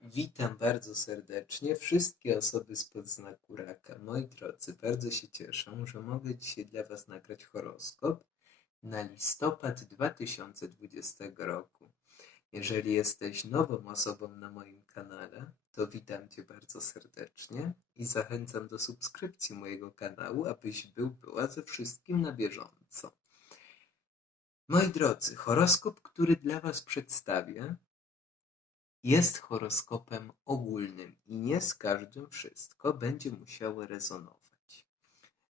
Witam bardzo serdecznie wszystkie osoby spod znaku raka. Moi drodzy, bardzo się cieszę, że mogę dzisiaj dla Was nagrać horoskop na listopad 2020 roku. Jeżeli jesteś nową osobą na moim kanale, to witam Cię bardzo serdecznie i zachęcam do subskrypcji mojego kanału, abyś był była ze wszystkim na bieżąco. Moi drodzy, horoskop, który dla Was przedstawię, jest horoskopem ogólnym i nie z każdym wszystko będzie musiało rezonować.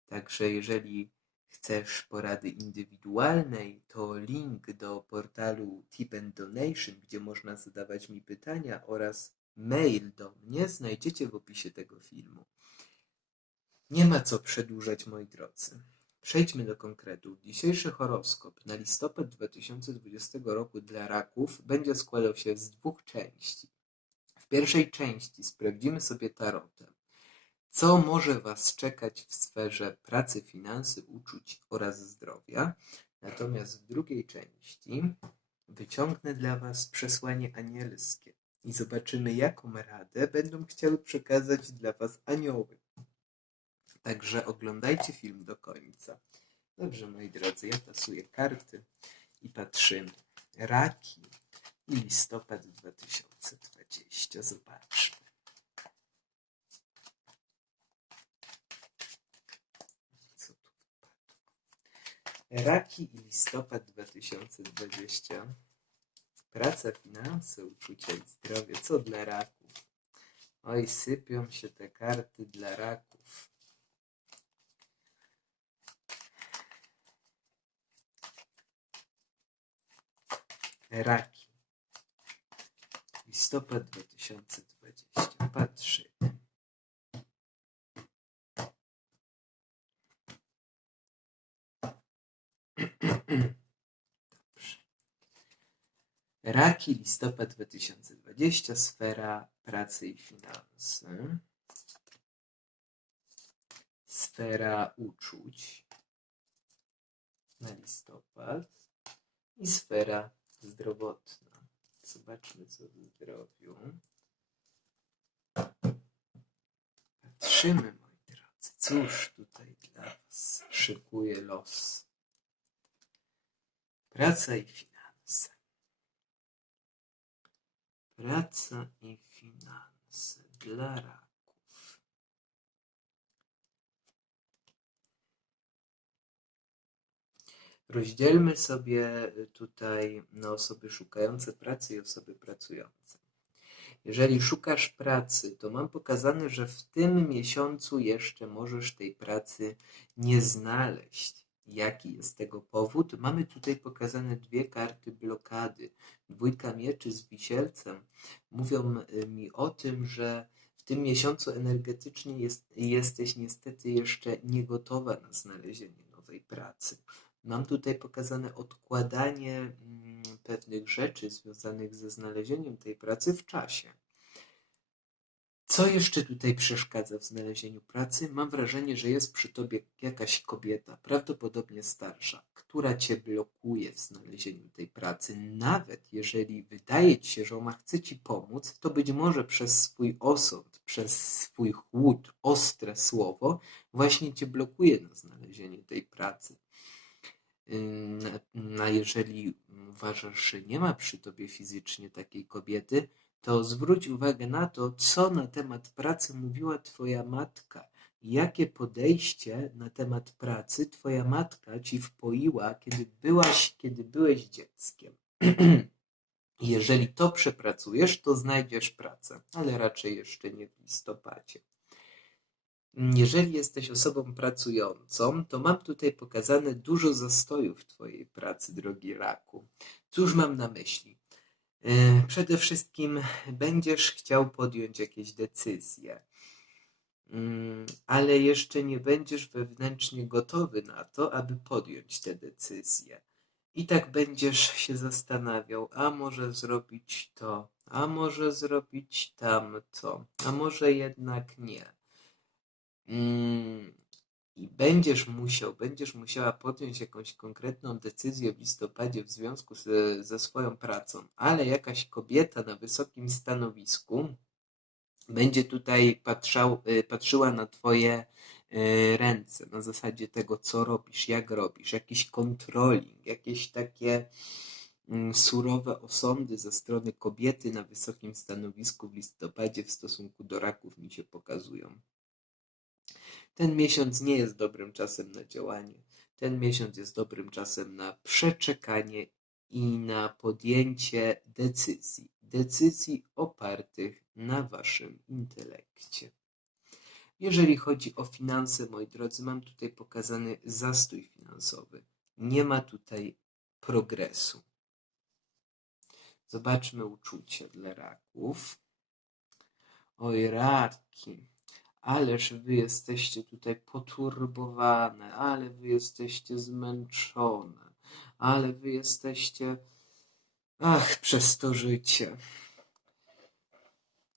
Także jeżeli chcesz porady indywidualnej, to link do portalu Tip and Donation, gdzie można zadawać mi pytania oraz mail do mnie znajdziecie w opisie tego filmu. Nie ma co przedłużać, moi drodzy. Przejdźmy do konkretów. Dzisiejszy horoskop na listopad 2020 roku dla raków będzie składał się z dwóch części. W pierwszej części sprawdzimy sobie tarotem, co może Was czekać w sferze pracy, finansy, uczuć oraz zdrowia. Natomiast w drugiej części wyciągnę dla Was przesłanie anielskie i zobaczymy, jaką radę będą chciały przekazać dla Was anioły. Także oglądajcie film do końca. Dobrze, moi drodzy, ja tasuję karty i patrzymy. Raki i listopad 2020. Zobaczmy. Co tu? Raki i listopad 2020. Praca, finanse, uczucia i zdrowie. Co dla raków? Oj, sypią się te karty dla raków. Raki. Listopad 2020. Patrzy. Dobrze. Raki, listopad 2020, sfera pracy i finansy. Sfera uczuć na listopad i sfera zdrowotna. Zobaczmy, co w zdrowiu. Patrzymy, moi drodzy, cóż tutaj dla Was szykuje los. Praca i finanse. Praca i finanse dla raków. Rozdzielmy sobie tutaj na osoby szukające pracy i osoby pracujące. Jeżeli szukasz pracy, to mam pokazane, że w tym miesiącu jeszcze możesz tej pracy nie znaleźć. Jaki jest tego powód? Mamy tutaj pokazane dwie karty blokady. Dwójka mieczy z wisielcem mówią y, mi o tym, że w tym miesiącu energetycznie jest, jesteś niestety jeszcze niegotowa na znalezienie nowej pracy. Mam tutaj pokazane odkładanie mm, pewnych rzeczy związanych ze znalezieniem tej pracy w czasie. Co jeszcze tutaj przeszkadza w znalezieniu pracy? Mam wrażenie, że jest przy tobie jakaś kobieta, prawdopodobnie starsza, która cię blokuje w znalezieniu tej pracy. Nawet jeżeli wydaje ci się, że ona chce ci pomóc, to być może przez swój osąd, przez swój chłód, ostre słowo, właśnie cię blokuje na znalezienie tej pracy. A jeżeli uważasz, że nie ma przy tobie fizycznie takiej kobiety, to zwróć uwagę na to, co na temat pracy mówiła Twoja matka, jakie podejście na temat pracy Twoja matka ci wpoiła, kiedy byłaś, kiedy byłeś dzieckiem. Jeżeli to przepracujesz, to znajdziesz pracę, ale raczej jeszcze nie w listopadzie. Jeżeli jesteś osobą pracującą, to mam tutaj pokazane dużo zastojów w Twojej pracy, drogi raku. Cóż mam na myśli? E, przede wszystkim będziesz chciał podjąć jakieś decyzje, mm, ale jeszcze nie będziesz wewnętrznie gotowy na to, aby podjąć te decyzje. I tak będziesz się zastanawiał, a może zrobić to, a może zrobić tamto, a może jednak nie. Mm, i będziesz musiał, będziesz musiała podjąć jakąś konkretną decyzję w listopadzie w związku ze, ze swoją pracą, ale jakaś kobieta na wysokim stanowisku będzie tutaj patrzał, y, patrzyła na Twoje y, ręce, na zasadzie tego, co robisz, jak robisz, jakiś controlling, jakieś takie mm, surowe osądy ze strony kobiety na wysokim stanowisku w listopadzie w stosunku do raków mi się pokazują. Ten miesiąc nie jest dobrym czasem na działanie. Ten miesiąc jest dobrym czasem na przeczekanie i na podjęcie decyzji. Decyzji opartych na waszym intelekcie. Jeżeli chodzi o finanse, moi drodzy, mam tutaj pokazany zastój finansowy. Nie ma tutaj progresu. Zobaczmy uczucie dla raków. Oj, raki. Ależ wy jesteście tutaj poturbowane, ale wy jesteście zmęczone, ale wy jesteście. Ach, przez to życie.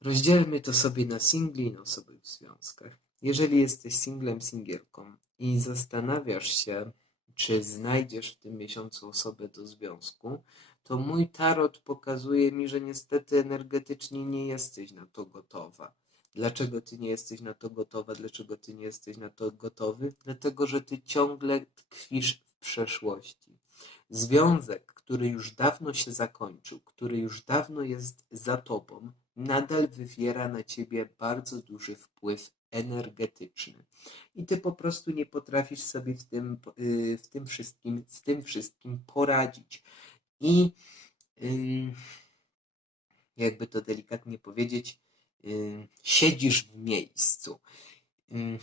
Rozdzielmy to sobie na singli i na osoby w związkach. Jeżeli jesteś singlem, singielką i zastanawiasz się, czy znajdziesz w tym miesiącu osobę do związku, to mój tarot pokazuje mi, że niestety energetycznie nie jesteś na to gotowa. Dlaczego ty nie jesteś na to gotowa? Dlaczego ty nie jesteś na to gotowy? Dlatego, że ty ciągle tkwisz w przeszłości. Związek, który już dawno się zakończył, który już dawno jest za tobą, nadal wywiera na ciebie bardzo duży wpływ energetyczny. I ty po prostu nie potrafisz sobie w tym, y, w tym wszystkim, z tym wszystkim poradzić. I ym, jakby to delikatnie powiedzieć, siedzisz w miejscu. Ym,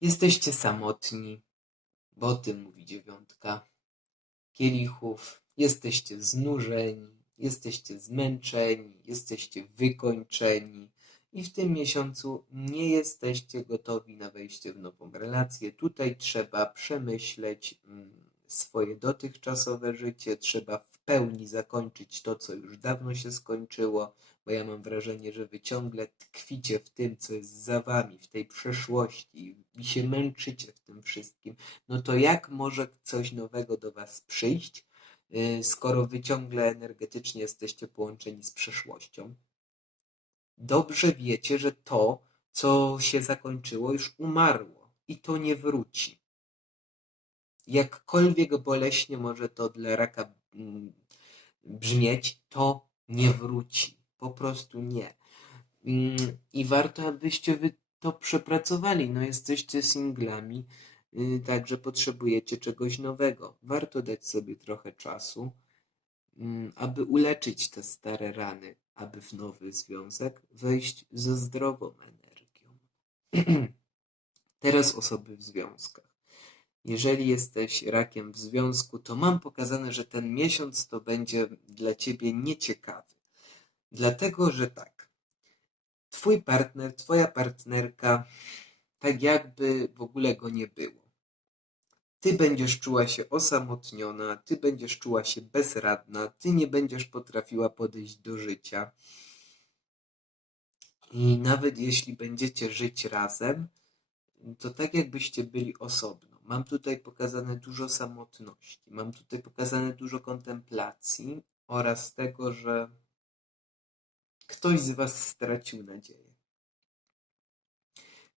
jesteście samotni, bo o tym mówi dziewiątka kielichów. Jesteście znużeni, jesteście zmęczeni, jesteście wykończeni i w tym miesiącu nie jesteście gotowi na wejście w nową relację. Tutaj trzeba przemyśleć mm, swoje dotychczasowe życie, trzeba w pełni zakończyć to, co już dawno się skończyło, bo ja mam wrażenie, że wy ciągle tkwicie w tym, co jest za wami, w tej przeszłości i się męczycie w tym wszystkim. No to jak może coś nowego do was przyjść, yy, skoro wy ciągle energetycznie jesteście połączeni z przeszłością? Dobrze wiecie, że to, co się zakończyło, już umarło i to nie wróci. Jakkolwiek boleśnie może to dla raka mm, brzmieć, to nie wróci. Po prostu nie. Mm, I warto, abyście wy to przepracowali. No, jesteście singlami, y, także potrzebujecie czegoś nowego. Warto dać sobie trochę czasu, mm, aby uleczyć te stare rany, aby w nowy związek wejść ze zdrową energią. Teraz osoby w związkach. Jeżeli jesteś rakiem w związku, to mam pokazane, że ten miesiąc to będzie dla ciebie nieciekawy. Dlatego, że tak, twój partner, twoja partnerka, tak jakby w ogóle go nie było. Ty będziesz czuła się osamotniona, ty będziesz czuła się bezradna, ty nie będziesz potrafiła podejść do życia. I nawet jeśli będziecie żyć razem, to tak jakbyście byli osobno. Mam tutaj pokazane dużo samotności, mam tutaj pokazane dużo kontemplacji oraz tego, że ktoś z Was stracił nadzieję.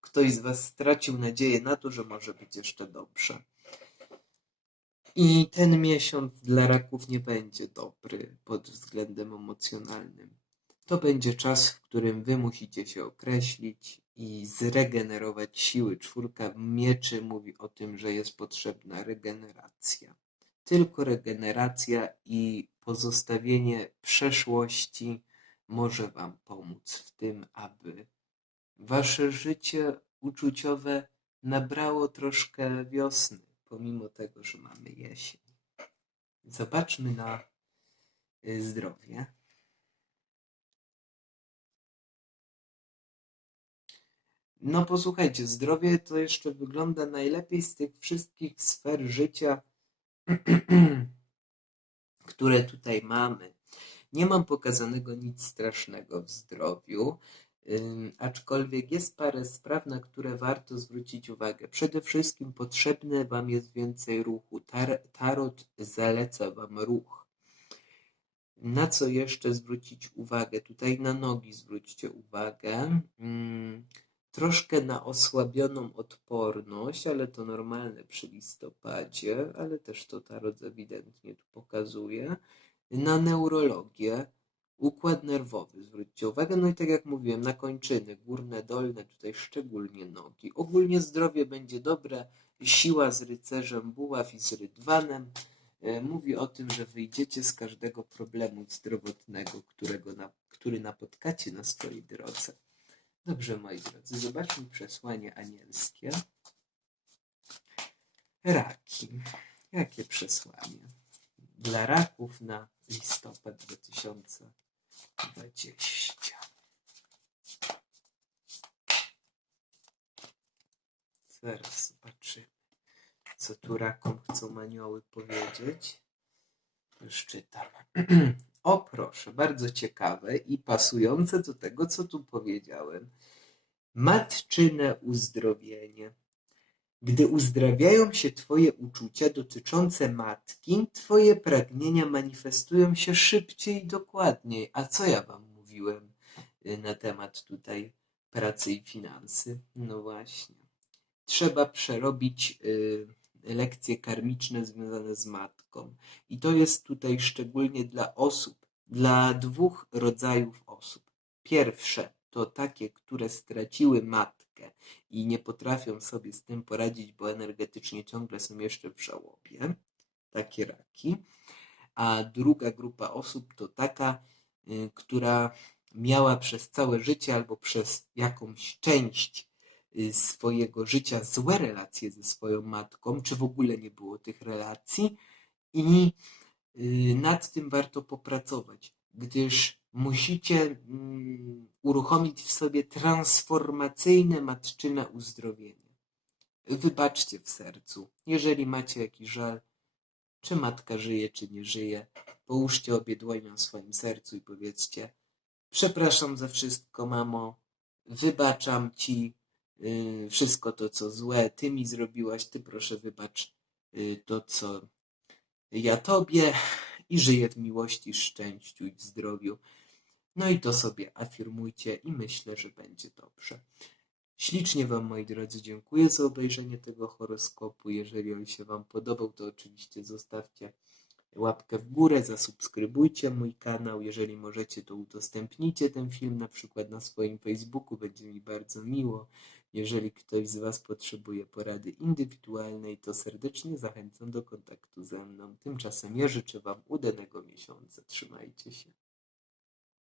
Ktoś z Was stracił nadzieję na to, że może być jeszcze dobrze. I ten miesiąc dla raków nie będzie dobry pod względem emocjonalnym. To będzie czas, w którym wy musicie się określić i zregenerować siły. Czwórka mieczy mówi o tym, że jest potrzebna regeneracja. Tylko regeneracja i pozostawienie przeszłości może Wam pomóc w tym, aby Wasze życie uczuciowe nabrało troszkę wiosny, pomimo tego, że mamy jesień. Zobaczmy na y, zdrowie. No posłuchajcie, zdrowie to jeszcze wygląda najlepiej z tych wszystkich sfer życia, które tutaj mamy. Nie mam pokazanego nic strasznego w zdrowiu. Aczkolwiek jest parę spraw, na które warto zwrócić uwagę. Przede wszystkim potrzebne Wam jest więcej ruchu. Tar tarot zaleca Wam ruch. Na co jeszcze zwrócić uwagę? Tutaj na nogi zwróćcie uwagę. Ym, troszkę na osłabioną odporność, ale to normalne przy listopadzie, ale też to tarot ewidentnie tu pokazuje. Na neurologię, układ nerwowy, zwróćcie uwagę. No i tak jak mówiłem, na kończyny, górne, dolne, tutaj szczególnie nogi. Ogólnie zdrowie będzie dobre, siła z rycerzem buław i z rydwanem. E, Mówi o tym, że wyjdziecie z każdego problemu zdrowotnego, którego na, który napotkacie na swojej drodze. Dobrze, moi drodzy, zobaczmy przesłanie anielskie. Raki. Jakie przesłanie? Dla raków na listopad 2020. Zaraz zobaczymy, co tu rakom chcą anioły powiedzieć. Już czytam. O proszę, bardzo ciekawe i pasujące do tego, co tu powiedziałem. Matczyne uzdrowienie. Gdy uzdrawiają się Twoje uczucia dotyczące matki, Twoje pragnienia manifestują się szybciej i dokładniej. A co ja Wam mówiłem y, na temat tutaj pracy i finansy? No właśnie. Trzeba przerobić y, lekcje karmiczne związane z matką. I to jest tutaj szczególnie dla osób, dla dwóch rodzajów osób. Pierwsze to takie, które straciły matkę i nie potrafią sobie z tym poradzić, bo energetycznie ciągle są jeszcze w żałobie. Takie raki. A druga grupa osób to taka, y, która miała przez całe życie albo przez jakąś część swojego życia złe relacje ze swoją matką, czy w ogóle nie było tych relacji i y, nad tym warto popracować, gdyż musicie mm, uruchomić w sobie transformacyjne matczyne uzdrowienie. Wybaczcie w sercu, jeżeli macie jakiś żal, czy matka żyje, czy nie żyje, połóżcie obie dłonie na swoim sercu i powiedzcie przepraszam za wszystko, mamo, wybaczam ci y, wszystko to, co złe, ty mi zrobiłaś, ty proszę wybacz y, to, co ja tobie i żyję w miłości, szczęściu i w zdrowiu. No i to sobie afirmujcie i myślę, że będzie dobrze. Ślicznie Wam, moi drodzy, dziękuję za obejrzenie tego horoskopu. Jeżeli on się Wam podobał, to oczywiście zostawcie łapkę w górę, zasubskrybujcie mój kanał. Jeżeli możecie, to udostępnijcie ten film na przykład na swoim Facebooku, będzie mi bardzo miło. Jeżeli ktoś z Was potrzebuje porady indywidualnej, to serdecznie zachęcam do kontaktu ze mną. Tymczasem ja życzę Wam udanego miesiąca. Trzymajcie się.